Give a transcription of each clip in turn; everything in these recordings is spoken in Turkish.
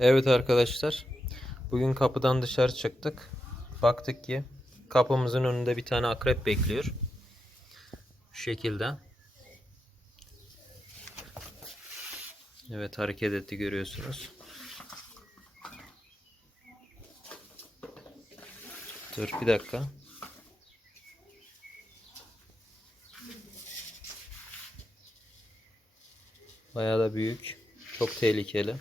Evet arkadaşlar. Bugün kapıdan dışarı çıktık. Baktık ki kapımızın önünde bir tane akrep bekliyor. Şu şekilde. Evet hareket etti görüyorsunuz. Dur bir dakika. Bayağı da büyük. Çok tehlikeli.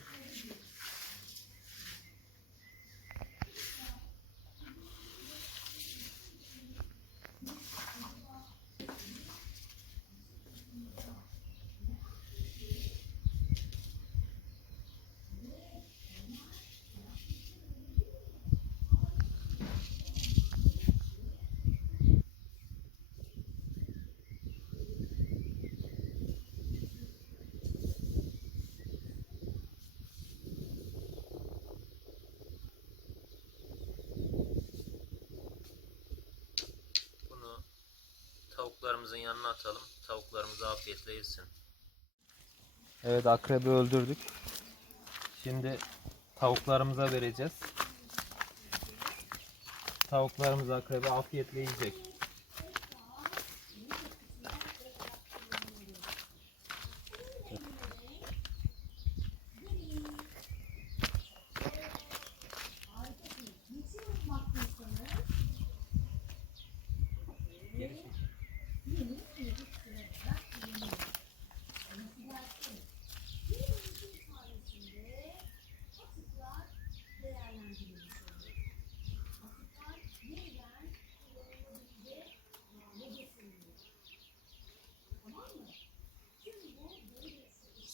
Tavuklarımızın yanına atalım. Tavuklarımız afiyetle yesin. Evet akrebi öldürdük. Şimdi tavuklarımıza vereceğiz. Tavuklarımız akrebi afiyetle yiyecek.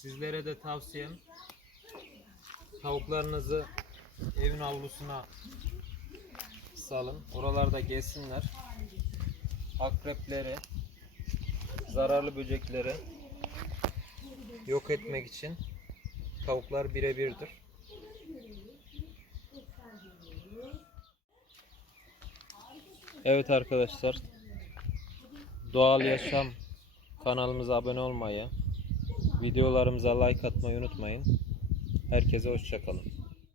Sizlere de tavsiyem tavuklarınızı evin avlusuna salın. Oralarda gezsinler. Akrepleri, zararlı böcekleri yok etmek için tavuklar birebirdir. Evet arkadaşlar. Doğal Yaşam kanalımıza abone olmayı, videolarımıza like atmayı unutmayın. Herkese hoşçakalın.